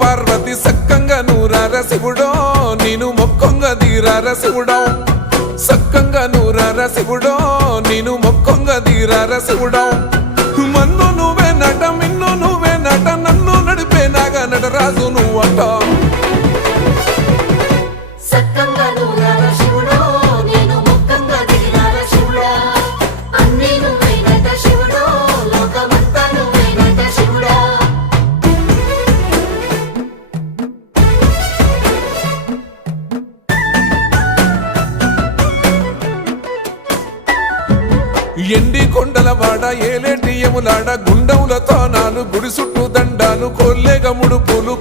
పార్వతి సక్కంగా నూరార శివుడో నేను మొక్కొంగ దీరార శివుడో సక్కంగా నూరార శివుడో నేను మొక్కొంగ దీరార శివుడో మన్ను నువ్వే నట మిన్ను నువ్వే నట నన్ను నడిపే నాగా నటరాజు నువ్వట ఎండి కొండలవాడ ఏలేటి యములాడ గుండములతో నాలు గుడి చుట్టూ దండాలు కొల్లేగ ముడుపులు